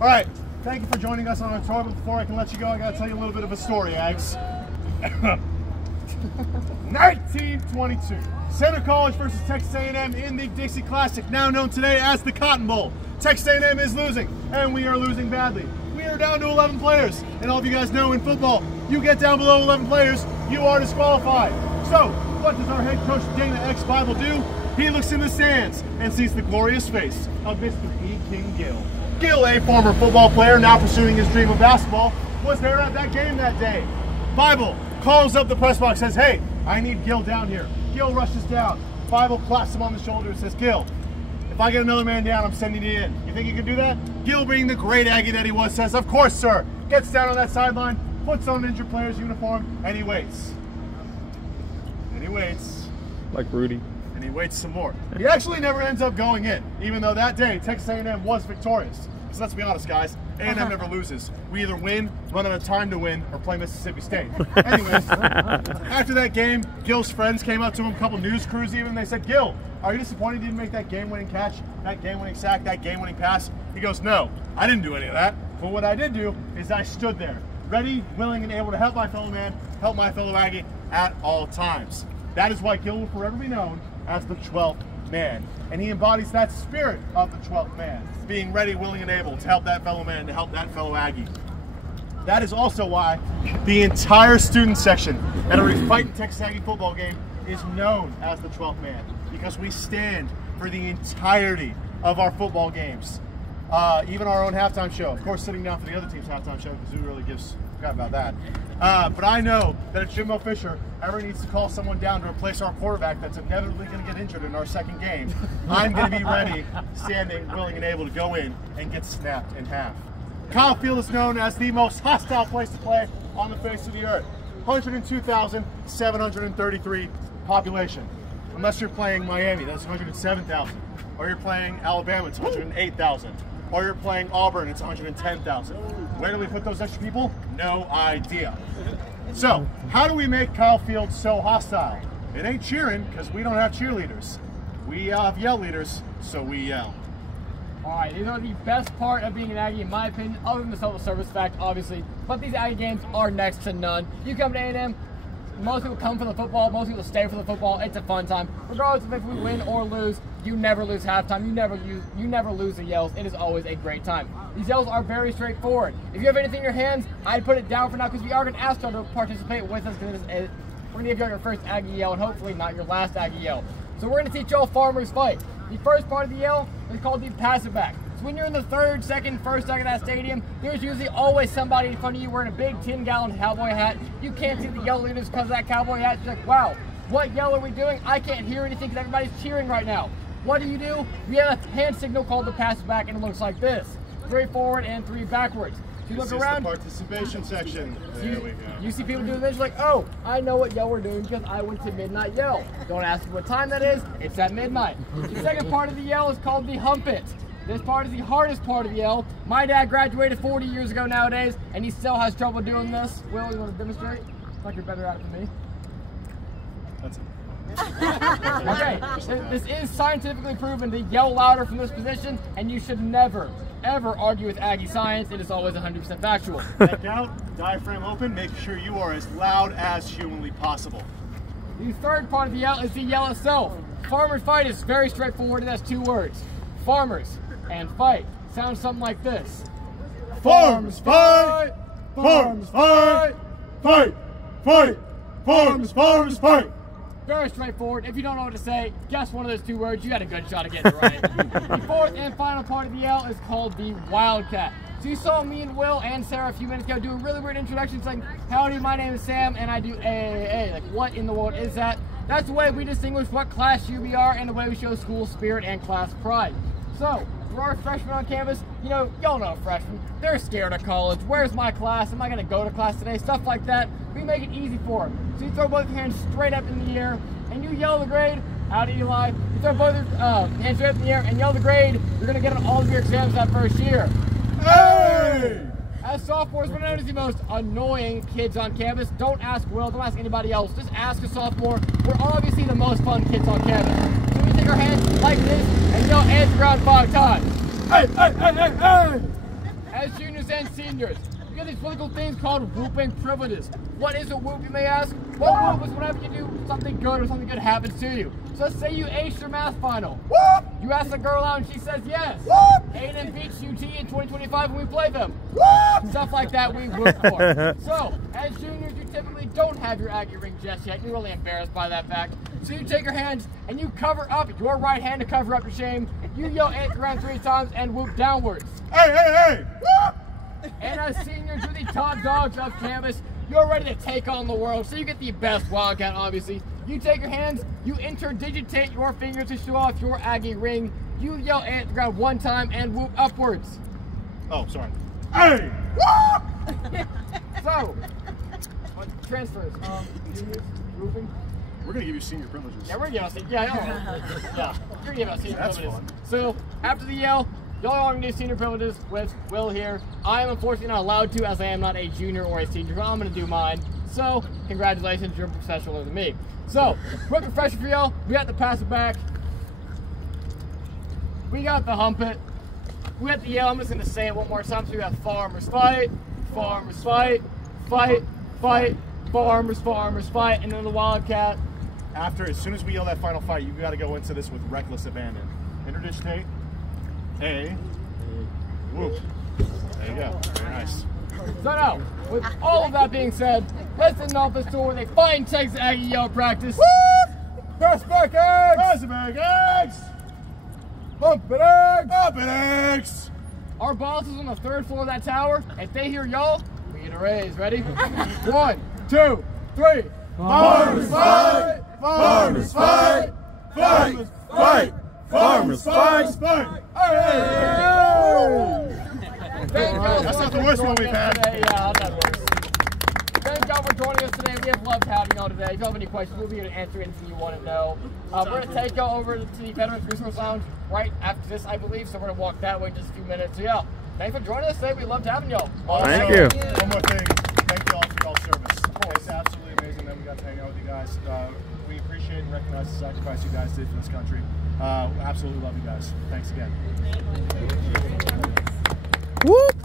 All right, thank you for joining us on our tour, but before I can let you go, I gotta tell you a little bit of a story, Ags. 1922, Center College versus Texas A&M in the Dixie Classic, now known today as the Cotton Bowl. Texas A&M is losing, and we are losing badly. We are down to 11 players, and all of you guys know in football, you get down below 11 players, you are disqualified. So, what does our head coach Dana X Bible do? He looks in the stands and sees the glorious face of Mr. E. King Gill. Gill, a former football player now pursuing his dream of basketball, was there at that game that day. Bible calls up the press box, says, "Hey, I need Gill down here." Gill rushes down. Bible claps him on the shoulder and says, "Gill, if I get another man down, I'm sending you in. You think you can do that?" Gill, being the great Aggie that he was, says, "Of course, sir." Gets down on that sideline, puts on an injured player's uniform, and he waits. And he waits. Like Rudy. And he waits some more. He actually never ends up going in, even though that day Texas A&M was victorious. Because let's be honest, guys, A&M never loses. We either win, run out of time to win, or play Mississippi State. Anyways, after that game, Gill's friends came up to him, a couple news crews even, and they said, "Gill, are you disappointed you didn't make that game-winning catch, that game-winning sack, that game-winning pass?" He goes, "No, I didn't do any of that. But what I did do is I stood there, ready, willing, and able to help my fellow man, help my fellow Aggie at all times." That is why Gill will forever be known as the 12th man. And he embodies that spirit of the 12th man, being ready, willing, and able to help that fellow man, to help that fellow Aggie. That is also why the entire student section at every fighting Texas Aggie football game is known as the 12th man, because we stand for the entirety of our football games. Even our own halftime show, of course, sitting down for the other team's halftime show, because who really gives a crap about that? But I know that if Jimbo Fisher ever needs to call someone down to replace our quarterback that's inevitably going to get injured in our second game, I'm going to be ready, standing, willing, and able to go in and get snapped in half. Kyle Field is known as the most hostile place to play on the face of the earth. 102,733 population. Unless you're playing Miami, that's 107,000. Or you're playing Alabama, it's 108,000. Or you're playing Auburn, it's 110,000. Where do we put those extra people? No idea. So, how do we make Kyle Field so hostile? It ain't cheering, because we don't have cheerleaders. We have yell leaders, so we yell. Alright, these are the best part of being an Aggie, in my opinion, other than the social service fact, obviously. But these Aggie games are next to none. You come to A&M, most people come for the football, most people stay for the football. It's a fun time. Regardless of if we win or lose, you never lose halftime. You never lose the yells. It is always a great time. These yells are very straightforward. If you have anything in your hands, I'd put it down for now, because we are going to ask you to participate with us, because we're going to give you your first Aggie yell and hopefully not your last Aggie yell. So we're going to teach y'all farmers fight. The first part of the yell is called the pass it back. So when you're in the third, second, first deck of that stadium, there's usually always somebody in front of you wearing a big 10-gallon cowboy hat. You can't see the yell leaders because of that cowboy hat. You're like, wow, what yell are we doing? I can't hear anything because everybody's cheering right now. What do? We have a hand signal called the pass it back, and it looks like this. 3 forward and 3 backwards. So you look around. This is the participation section. There we go. You see people doing this, you're like, oh, I know what yell we're doing because I went to midnight yell. Don't ask me what time that is, it's at midnight. The second part of the yell is called the hump it. This part is the hardest part of the yell. My dad graduated 40 years ago nowadays, and he still has trouble doing this. Will, you want to demonstrate? Looks like you're better at it than me. That's it. Okay, this is scientifically proven to yell louder from this position, and you should never, ever argue with Aggie science. It is always 100% factual. Neck out, diaphragm open, make sure you are as loud as humanly possible. The third part of the yell is the yell itself. Farmers fight is very straightforward, and that's 2 words. Farmers and fight. Sounds something like this. Farmers fight! Farmers fight! Fight! Fight! Farmers, farmers fight! Very straightforward. If you don't know what to say, guess one of those 2 words, you got a good shot of getting it right. The fourth and final part of the yell is called the Wildcat. So you saw me and Will and Sarah a few minutes ago do a really weird introduction saying, howdy, my name is Sam, and I do AAA. Like, what in the world is that? That's the way we distinguish what class we are and the way we show school spirit and class pride. So, for our freshmen on campus, y'all know freshmen, they're scared of college. Where's my class? Am I going to go to class today? Stuff like that. We make it easy for them. So you throw both your hands straight up in the air, and you yell the grade. Howdy, Eli. You throw both your hands straight up in the air and yell the grade. You're going to get on all of your exams that first year. Hey! As sophomores, we're known as the most annoying kids on campus. Don't ask Will, don't ask anybody else. Just ask a sophomore. We're obviously the most fun kids on campus. So we take our hands like this and yell and ground 5 times. Hey, hey, hey, hey, hey! as juniors and seniors, you get these really cool things called whooping privileges. What is a whoop, you may ask? Well, whoop is whenever you do something good or something good happens to you. So let's say you aced your math final. Whoop! You ask a girl out and she says yes. Whoop! A&M beats UT in 2025 when we play them. Whoop! Stuff like that we whoop for. So, as juniors, you typically don't have your Aggie ring just yet. You're really embarrassed by that fact. So you take your hands and you cover up your right hand to cover up your shame. You yell Anthony around 3 times and whoop downwards. Hey, hey, hey! Whoop! And as seniors, you're the top dogs of campus. You're ready to take on the world, so you get the best Wildcat, obviously. You take your hands, you interdigitate your fingers to show off your Aggie ring. You yell at the ground 1 time and whoop upwards. Oh, sorry. Hey! Whoop! So, transfers. Juniors, whooping. We're gonna give you senior privileges. Yeah, we're gonna give us yeah, we're gonna give us senior That's privileges. fun. So, after the yell, y'all are gonna do senior privileges with Will here. I am unfortunately not allowed to, as I am not a junior or a senior, but I'm gonna do mine. So, congratulations, you're professionaler than me. So, quick refresher for y'all. We got the pass it back. We got the hump it. We got the yell. I'm just gonna say it one more time. So we got farmers fight, farmers fight, fight, fight, farmers, farmers fight, and then the Wildcat. As soon as we yell that final fight, you gotta go into this with reckless abandon. Interdigitate. A. Whoop. There you go. Very nice. So now, with all of that being said, let's end off this tour with a fine Texas Aggie yell practice. Whoop! Press back eggs! Press back eggs! Hump it eggs! Up it eggs! Our boss is on the 3rd floor of that tower. If they hear y'all, we get a raise. Ready? 1, 2, 3. Farmers fight! Farmers fight! Fight! Fight! Farmers fight! Fight! Hey! Thank y'all That's so not the much worst for one joining we've us had. today. Yeah, that works. Thank y'all for joining us today. We have loved having y'all today. If you have any questions, we'll be here to answer anything you want to know. We're going to take y'all over to the Veterans Resource Lounge right after this, I believe. So we're going to walk that way in just a few minutes. So yeah, thanks for joining us today. We loved having y'all. Thank you. One more thing. Thank you all for y'all's service. It's absolutely amazing that we got to hang out with you guys. We appreciate and recognize the sacrifice you guys did for this country. Absolutely love you guys. Thanks again. Whoop!